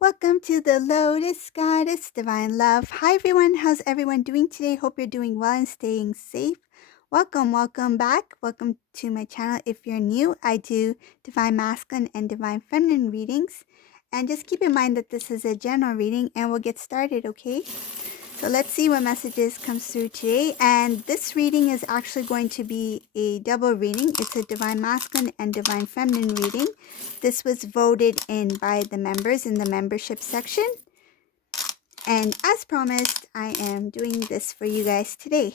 Welcome to the Lotus Goddess Divine Love. Hi everyone, how's everyone doing today? Hope you're doing well and staying safe. Welcome back. Welcome to my channel. If you're new, I do Divine Masculine and Divine Feminine readings. And just keep in mind that this is a general reading and we'll get started, okay? So let's see what messages comes through today. And this reading is actually going to be a double reading. It's a Divine Masculine and Divine Feminine reading. This was voted in by the members in the membership section. And as promised, I am doing this for you guys today.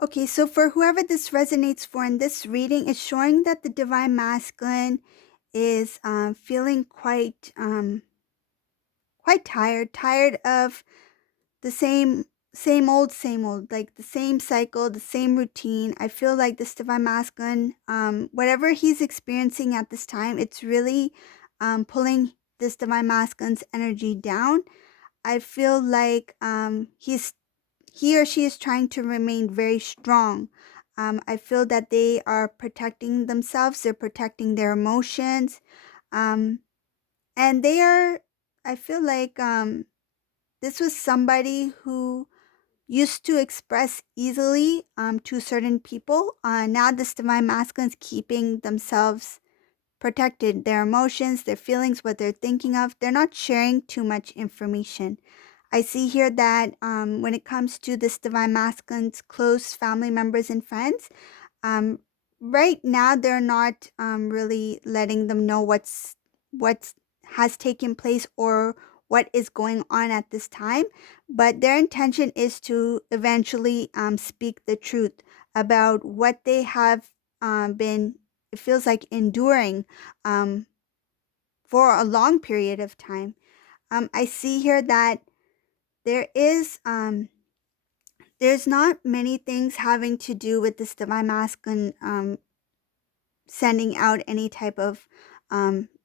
Okay, so for whoever this resonates for in this reading, it's showing that the Divine Masculine is feeling quite tired of the same old, like the same cycle, the same routine. I feel like this Divine Masculine, whatever he's experiencing at this time, it's really pulling this Divine Masculine's energy down. I feel like he or she is trying to remain very strong. I feel that they are protecting themselves, they're protecting their emotions, um, and they are, I feel like this was somebody who used to express easily to certain people. Now this Divine Masculine is keeping themselves protected, their emotions, their feelings, what they're thinking of. They're not sharing too much information. I see here that when it comes to this Divine Masculine's close family members and friends, um, right now they're not really letting them know what has taken place or what is going on at this time, but their intention is to eventually speak the truth about what they have been, it feels like, enduring for a long period of time. I see here that there is there's not many things having to do with this Divine Masculine sending out any type of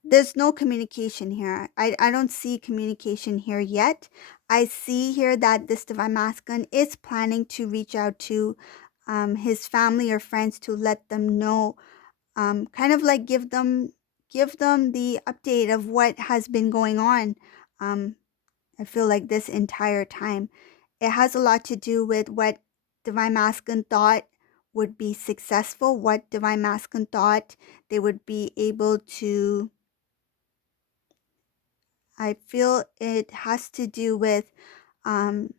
there's no communication here. I don't see communication here yet. I see here that this Divine Masculine is planning to reach out to his family or friends to let them know, kind of like give them the update of what has been going on. I feel like this entire time. It has a lot to do with what Divine Masculine thought would be successful, what Divine Masculine thought they would be able to. I feel it has to do with um,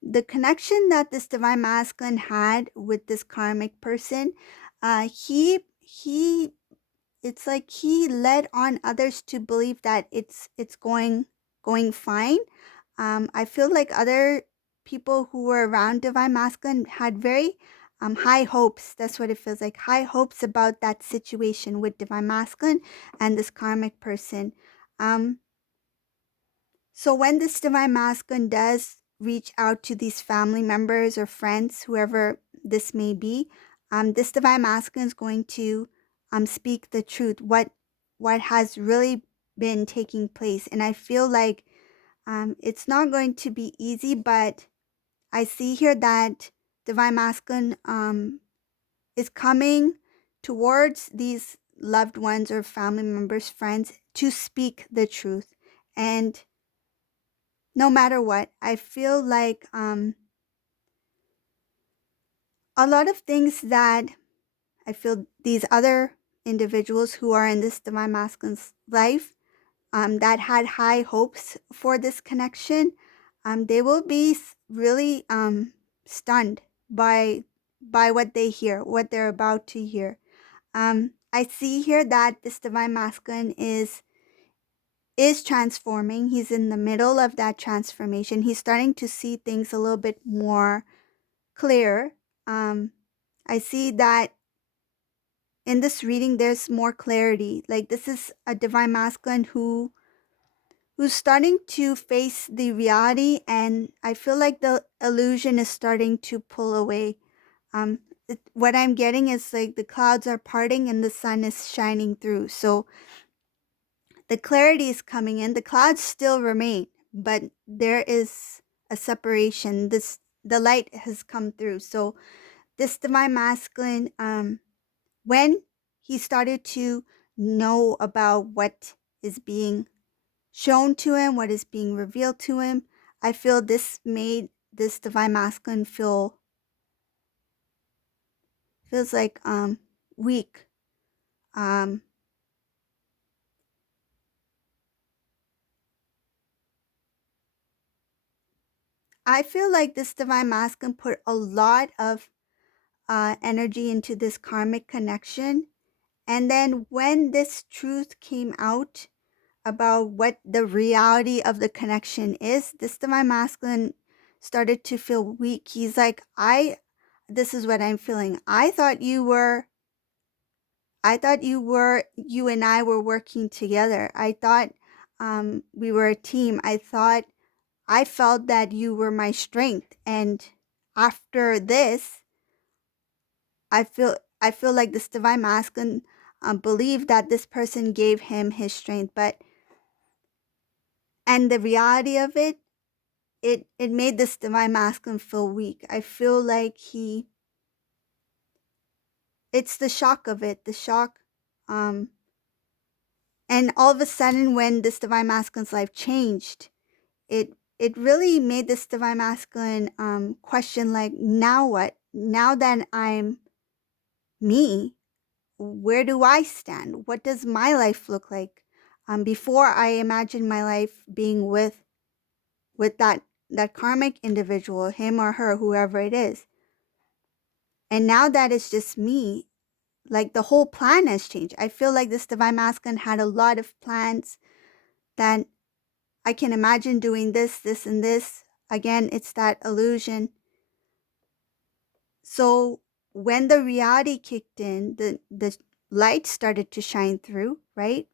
the connection that this Divine Masculine had with this karmic person. He it's like he led on others to believe that it's going fine. I feel like other people who were around Divine Masculine had very high hopes. That's what it feels like. High hopes about that situation with Divine Masculine and this karmic person. Um, so when this Divine Masculine does reach out to these family members or friends, whoever this may be, this Divine Masculine is going to speak the truth, what has really been taking place. And I feel like it's not going to be easy, but I see here that Divine Masculine is coming towards these loved ones or family members, friends, to speak the truth. And no matter what, I feel like a lot of things that I feel these other individuals who are in this Divine Masculine's life that had high hopes for this connection, they will be really stunned by by what they hear, what they're about to hear. I see here that this divine masculine is transforming. He's in the middle of that transformation. He's starting to see things a little bit more clear. Um, I see that in this reading there's more clarity. Like this is a divine masculine who's starting to face the reality, and I feel like the illusion is starting to pull away. What I'm getting is like the clouds are parting and the sun is shining through. So the clarity is coming in. The clouds still remain, but there is a separation. The light has come through. So this divine masculine, when he started to know about what is being shown to him, what is being revealed to him, I feel this made this divine masculine feels like weak. Um I feel like this divine masculine put a lot of energy into this karmic connection. And then when this truth came out about what the reality of the connection is, this divine masculine started to feel weak. He's like, this is what I'm feeling. You and I were working together. I thought we were a team. I felt that you were my strength. And after this, I feel like this divine masculine believed that this person gave him his strength, and the reality of it made this divine masculine feel weak. I feel like it's the shock of it, the shock, um, and all of a sudden when this divine masculine's life changed, it really made this divine masculine question like, now what? Now that I'm me, where do I stand? What does my life look like? Before I imagined my life being with that karmic individual, him or her, whoever it is. And now that it's just me, like the whole plan has changed. I feel like this divine masculine had a lot of plans that I can imagine doing this, this, and this. Again, it's that illusion. So when the reality kicked in, the light started to shine through, right?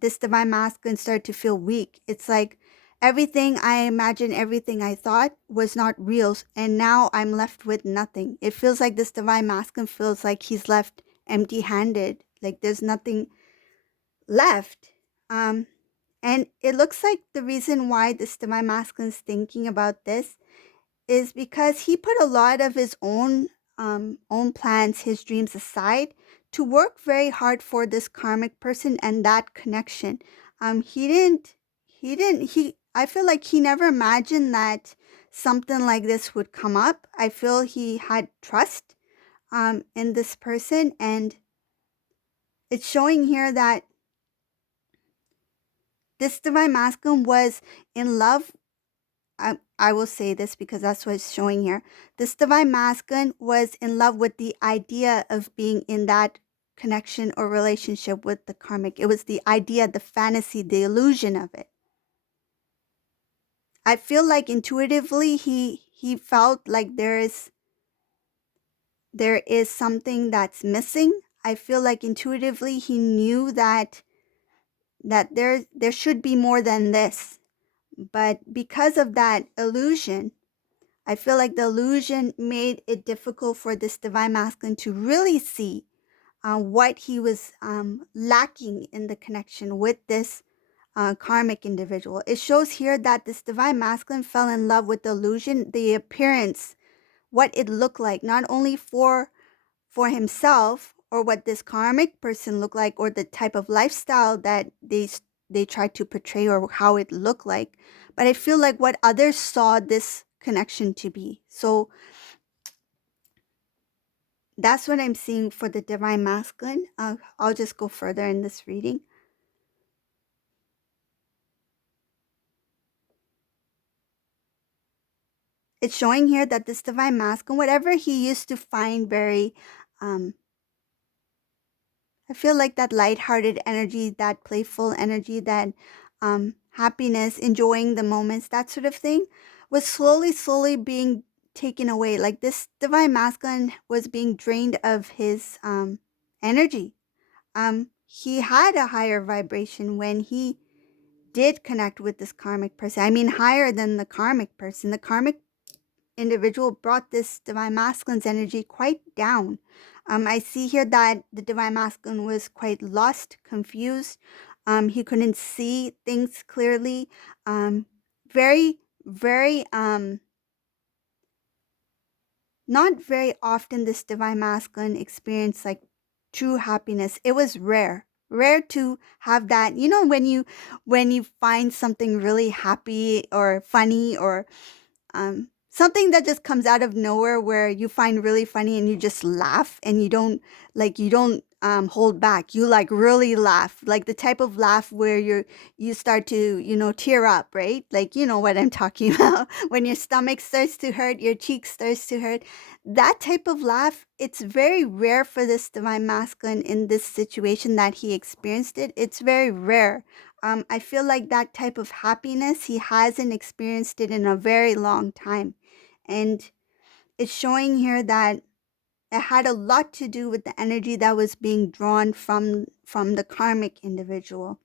This divine masculine started to feel weak. It's like everything I imagined, everything I thought was not real, and now I'm left with nothing. It feels like this divine masculine feels like he's left empty-handed, like there's nothing left. And it looks like the reason why this divine masculine is thinking about this is because he put a lot of his own plans, his dreams aside to work very hard for this karmic person and that connection. He I feel like he never imagined that something like this would come up. I feel he had trust in this person, and it's showing here that this divine masculine was in love. I will say this because that's what it's showing here. This divine masculine was in love with the idea of being in that connection or relationship with the karmic. It was the idea, the fantasy, the illusion of it. I feel like intuitively he felt like there is something that's missing. I feel like intuitively he knew that there should be more than this. But because of that illusion, I feel like the illusion made it difficult for this divine masculine to really see what he was lacking in the connection with this karmic individual. It shows here that this divine masculine fell in love with the illusion, the appearance, what it looked like, not only for himself or what this karmic person looked like or the type of lifestyle that they tried to portray or how it looked like, but I feel like what others saw this connection to be. So that's what I'm seeing for the divine masculine. I'll just go further in this reading. it's showing here that this divine masculine, whatever he used to find very, um, I feel like that lighthearted energy, that playful energy, that happiness, enjoying the moments, that sort of thing, was slowly being taken away. Like this divine masculine was being drained of his energy. He had a higher vibration when he did connect with this karmic person. I mean, higher than the karmic person. The karmic individual brought this divine masculine's energy quite down. I see here that the divine masculine was quite lost, confused. He couldn't see things clearly. Very, very, not very often this divine masculine experienced like true happiness. It was rare to have that. You know, when you find something really happy or funny or something that just comes out of nowhere where you find really funny and you just laugh and you don't hold back. You like really laugh, like the type of laugh where you start to, you know, tear up, right? Like, you know what I'm talking about. When your stomach starts to hurt, your cheek starts to hurt, that type of laugh, it's very rare for this divine masculine in this situation that he experienced it. It's very rare. I feel like that type of happiness, he hasn't experienced it in a very long time. And it's showing here that it had a lot to do with the energy that was being drawn from the karmic individual.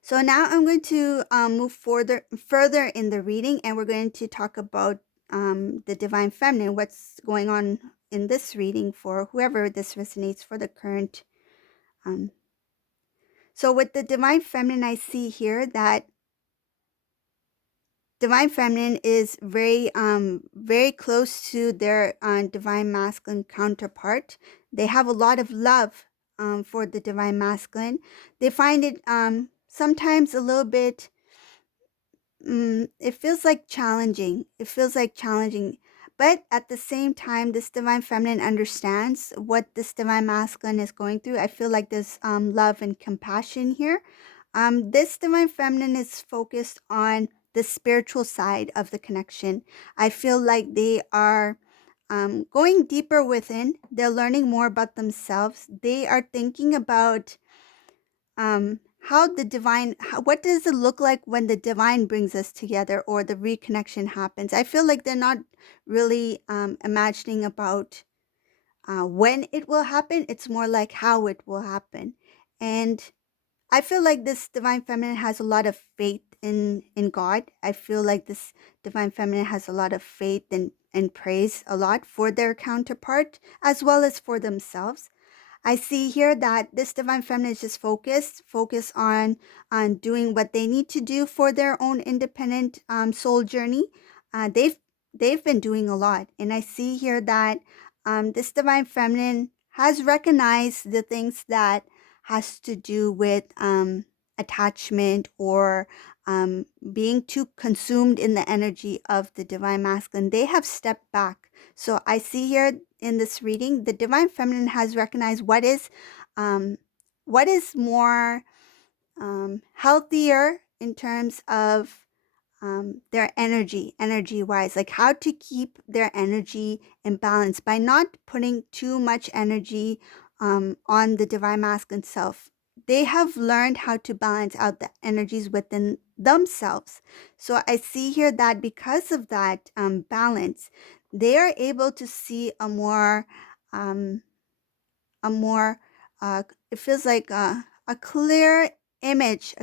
So now I'm going to move further in the reading, and we're going to talk about the divine feminine, what's going on in this reading for whoever this resonates for the current. So with the divine feminine, I see here that divine feminine is very close to their divine masculine counterpart. They have a lot of love for the divine masculine. They find it sometimes a little bit, it feels like challenging. It feels like challenging. But at the same time, this divine feminine understands what this divine masculine is going through. I feel like there's love and compassion here. This divine feminine is focused on the spiritual side of the connection. I feel like they are going deeper within. They're learning more about themselves. They are thinking about how the divine, what does it look like when the divine brings us together or the reconnection happens. I feel like they're not really imagining about when it will happen. It's more like how it will happen. And I feel like this divine feminine has a lot of faith in God. I feel like this divine feminine has a lot of faith and praise a lot for their counterpart as well as for themselves. I see here that this divine feminine is just focused on doing what they need to do for their own independent soul journey. They've been doing a lot, and I see here that this divine feminine has recognized the things that has to do with attachment or being too consumed in the energy of the divine masculine. They have stepped back. So I see here in this reading, the divine feminine has recognized um, what is more healthier in terms of their energy wise, like how to keep their energy in balance by not putting too much energy on the divine masculine self. They have learned how to balance out the energies within themselves. So I see here that because of that balance, they are able to see um, a more it feels like a clear image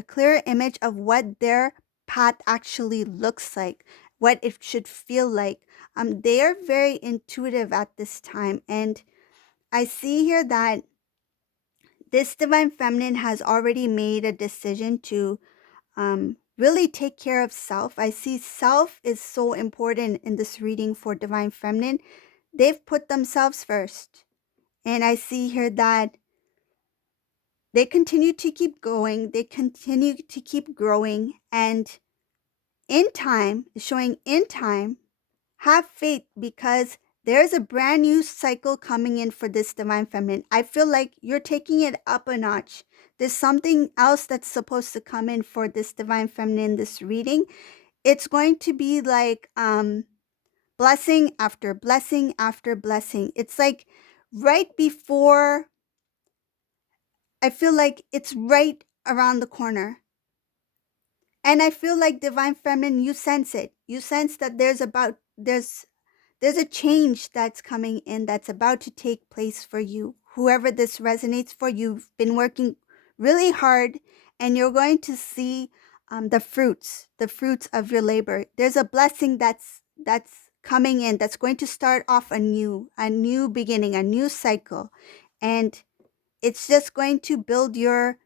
of what their path actually looks like, what it should feel like. They are very intuitive at this time, and I see here that this divine feminine has already made a decision to really take care of self. I see self is so important in this reading for divine feminine. They've put themselves first, and I see here that they continue to keep going, they continue to keep growing, and in time, showing in time, have faith because there's a brand new cycle coming in for this divine feminine. I feel like you're taking it up a notch. There's something else that's supposed to come in for this divine feminine, this reading. it's going to be like blessing after blessing after blessing. It's like right before, I feel like it's right around the corner. And I feel like divine feminine, you sense it. You sense that there's a change that's coming in, that's about to take place for you. Whoever this resonates for, you've been working really hard, and you're going to see the fruits of your labor. There's a blessing that's coming in, that's going to start off a new beginning, a new cycle, and it's just going to build your.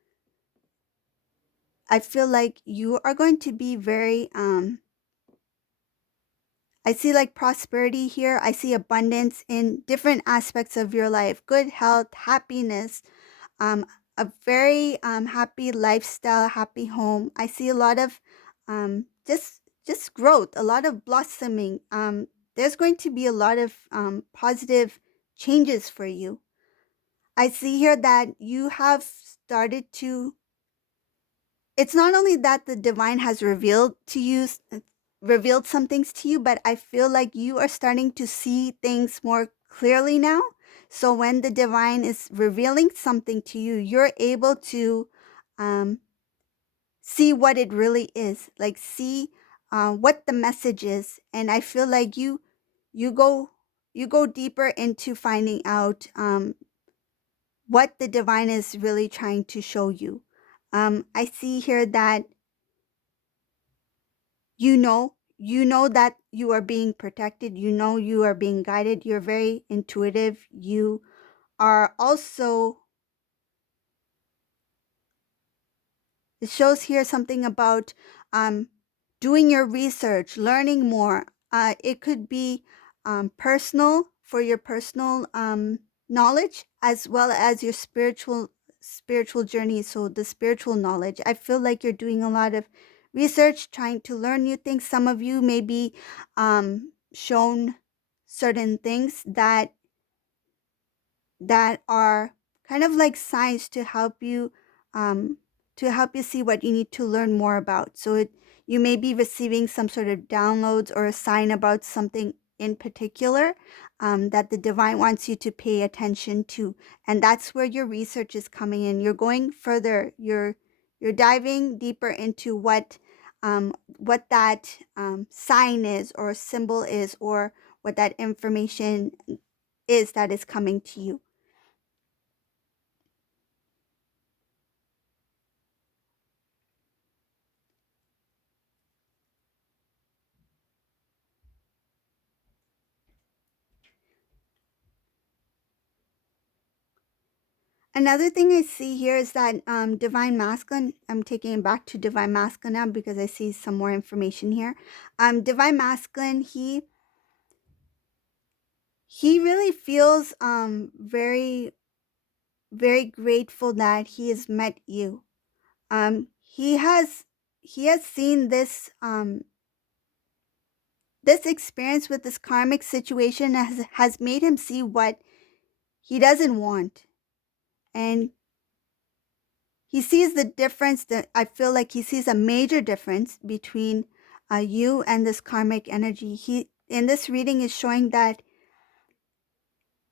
I feel like you are going to be very I see like prosperity here. I see abundance in different aspects of your life, good health, happiness, um, a very happy lifestyle, happy home. I see a lot of just growth, a lot of blossoming. There's going to be a lot of positive changes for you. I see here that you have started to, it's not only that the divine has revealed some things to you, but I feel like you are starting to see things more clearly now. So when the divine is revealing something to you, you're able to um, see what it really is, like see what the message is. And I feel like you go you go deeper into finding out what the divine is really trying to show you. I see here that you know that you are being protected, you know you are being guided, you're very intuitive, you are also, it shows here something about um, doing your research, learning more. It could be personal, for your personal knowledge, as well as your spiritual journey. So the spiritual knowledge. I feel like you're doing a lot of research, trying to learn new things. Some of you may be shown certain things that are kind of like signs um, to help you see what you need to learn more about. So you may be receiving some sort of downloads or a sign about something in particular that the divine wants you to pay attention to, and that's where your research is coming in. You're going further. You're diving deeper into what that sign is, or symbol is, or what that information is that is coming to you. Another thing I see here is that divine masculine. I'm taking it back to divine masculine now because I see some more information here. Divine masculine. He really feels very very grateful that he has met you. He has seen this experience with this karmic situation has made him see what he doesn't want, and he sees the difference. That I feel like he sees a major difference between you and this karmic energy. He, in this reading, is showing that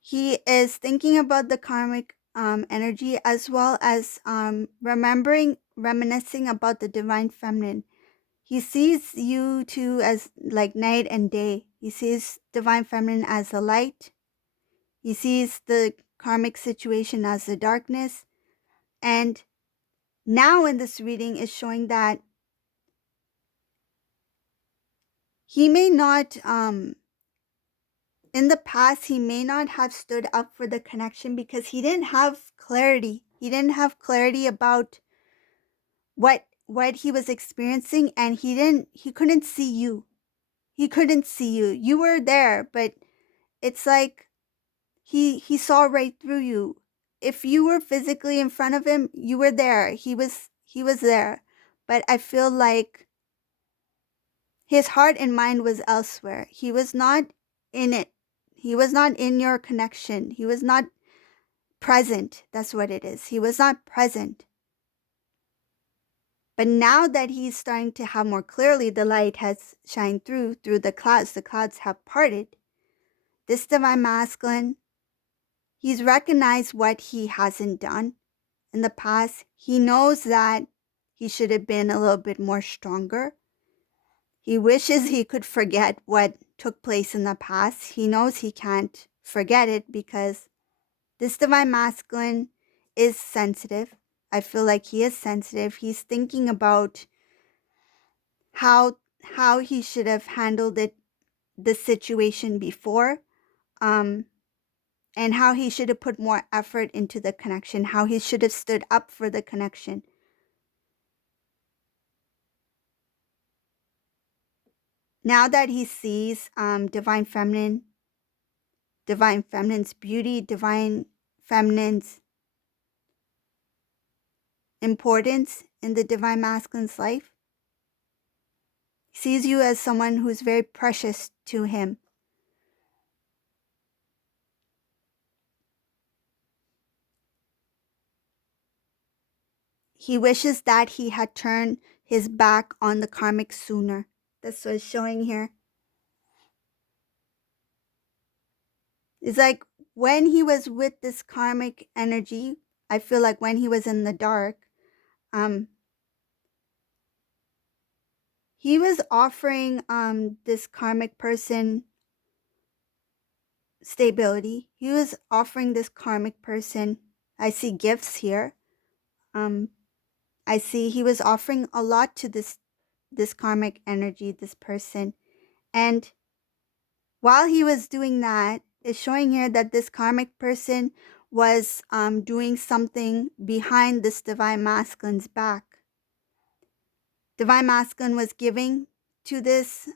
he is thinking about the karmic energy, as well as reminiscing about the divine feminine. He sees you two as like night and day. He sees divine feminine as the light. He sees the karmic situation as the darkness. And now in this reading is showing that he may not in the past he may not have stood up for the connection because he didn't have clarity. He didn't have clarity about what he was experiencing, and he couldn't see you. He couldn't see you. You were there, but it's like he saw right through you. If you were physically in front of him, you were there. He was there. But I feel like his heart and mind was elsewhere. He was not in it. He was not in your connection. He was not present. That's what it is. He was not present. But now that he's starting to have more clearly, the light has shined through the clouds have parted. This divine masculine, he's recognized what he hasn't done in the past. He knows that he should have been a little bit more stronger. He wishes he could forget what took place in the past. He knows he can't forget it because this divine masculine is sensitive. I feel like he is sensitive. He's thinking about how he should have handled the situation before, and how he should have put more effort into the connection, how he should have stood up for the connection. Now that he sees divine feminine's beauty, divine feminine's importance in the divine masculine's life, he sees you as someone who's very precious to him. He wishes that he had turned his back on the karmic sooner. That's what it's showing here. It's like when he was with this karmic energy, I feel like when he was in the dark, he was offering this karmic person stability. He was offering this karmic person, I see gifts here. I see he was offering a lot to this karmic energy, this person. And while he was doing that, it's showing here that this karmic person was doing something behind this divine masculine's back. Divine masculine was giving to this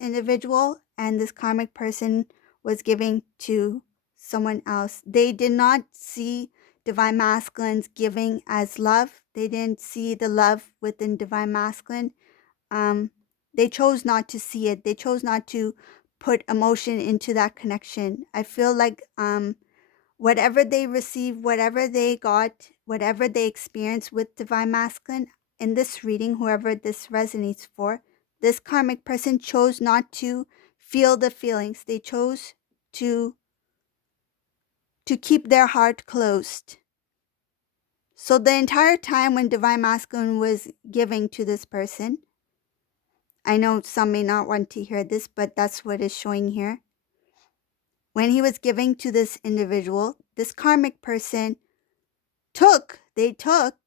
individual, and this karmic person was giving to someone else. They did not see divine masculine's giving as love. They didn't see the love within divine masculine. They chose not to see it. They chose not to put emotion into that connection. I feel like whatever they received, whatever they got, whatever they experienced with divine masculine, in this reading, whoever this resonates for, this karmic person chose not to feel the feelings. They chose to keep their heart closed. So the entire time when divine masculine was giving to this person, I know some may not want to hear this, but that's what is showing here. When he was giving to this individual, this karmic person they took,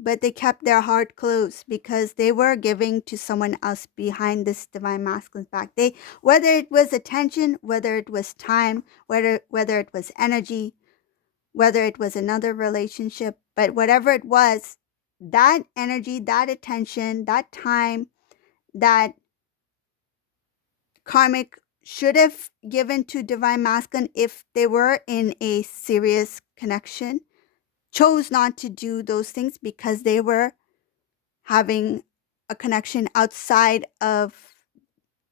but they kept their heart closed because they were giving to someone else behind this divine masculine's back. Whether it was attention, whether it was time, whether it was energy, whether it was another relationship, but whatever it was, that energy, that attention, that time, that karmic should have given to divine masculine if they were in a serious connection, chose not to do those things because they were having a connection outside of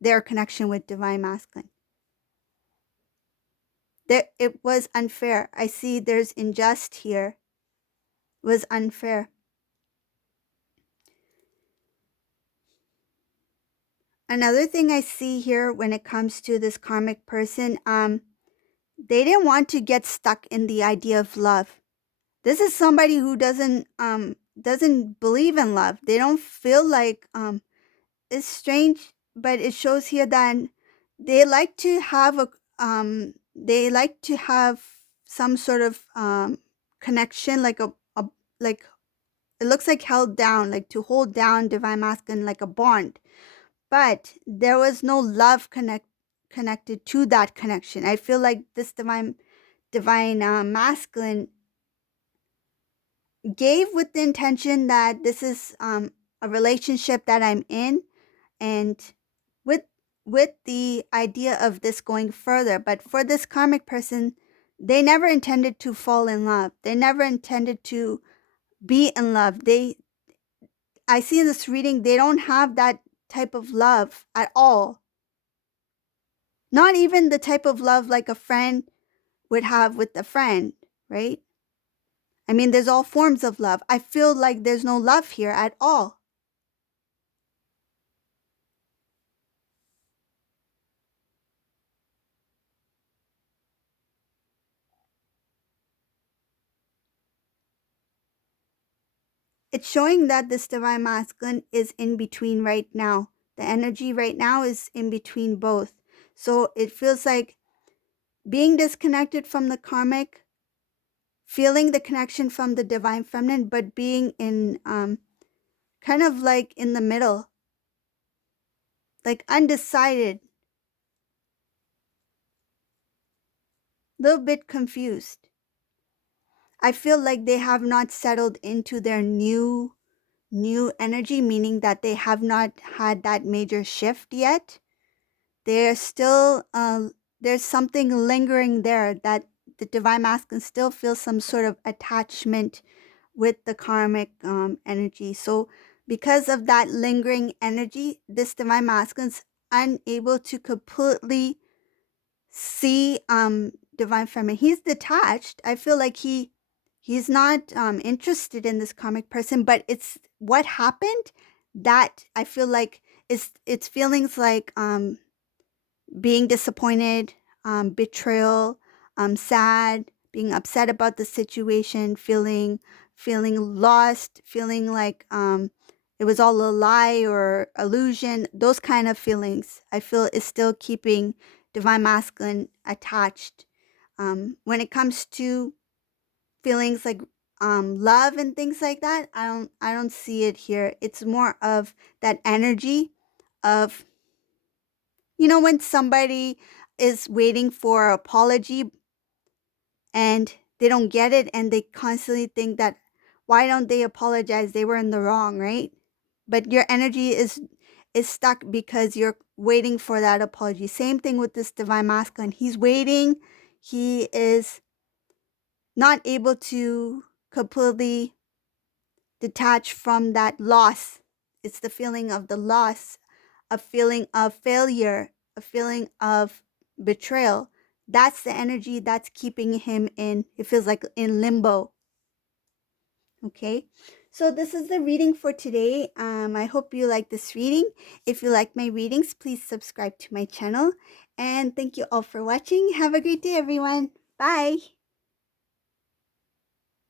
their connection with divine masculine. It was unfair. I see there's injustice here. It was unfair. Another thing I see here when it comes to this karmic person, they didn't want to get stuck in the idea of love. This is somebody who doesn't believe in love. They don't feel like it's strange, but it shows here that they like to have some sort of connection, like like it looks like held down, like to hold down divine masculine, like a bond. But there was no love connected to that connection. I feel like this divine masculine gave with the intention that this is a relationship that I'm in, and with the idea of this going further. But for this karmic person, they never intended to fall in love. They never intended to be in love. I see in this reading, they don't have that type of love at all. Not even the type of love like a friend would have with a friend, right? I mean, there's all forms of love. I feel like there's no love here at all. It's showing that this divine masculine is in between right now. The energy right now is in between both. So it feels like being disconnected from the karmic, feeling the connection from the divine feminine, but being in kind of like in the middle, like undecided, a little bit confused. I feel like they have not settled into their new energy, meaning that they have not had that major shift yet. They're still there's something lingering there, that the divine masculine still feels some sort of attachment with the karmic energy. So because of that lingering energy, this divine masculine's unable to completely see divine feminine. He's detached. I feel like he's not interested in this karmic person, but it's what happened that I feel like it's feelings like being disappointed, betrayal, sad, being upset about the situation, feeling lost, feeling like it was all a lie or illusion. Those kind of feelings I feel is still keeping divine masculine attached. When it comes to feelings like love and things like that, I don't see it here. It's more of that energy of, when somebody is waiting for apology and they don't get it, and they constantly think that why don't they apologize? They were in the wrong, right? But your energy is stuck because you're waiting for that apology. Same thing with this divine masculine. He's waiting. He is not able to completely detach from that loss. It's the feeling of the loss, a feeling of failure, a feeling of betrayal. That's the energy that's keeping him in, it feels like, in limbo. Okay. So this is the reading for today. I hope you like this reading. If you like my readings, please subscribe to my channel. And thank you all for watching. Have a great day, everyone. Bye.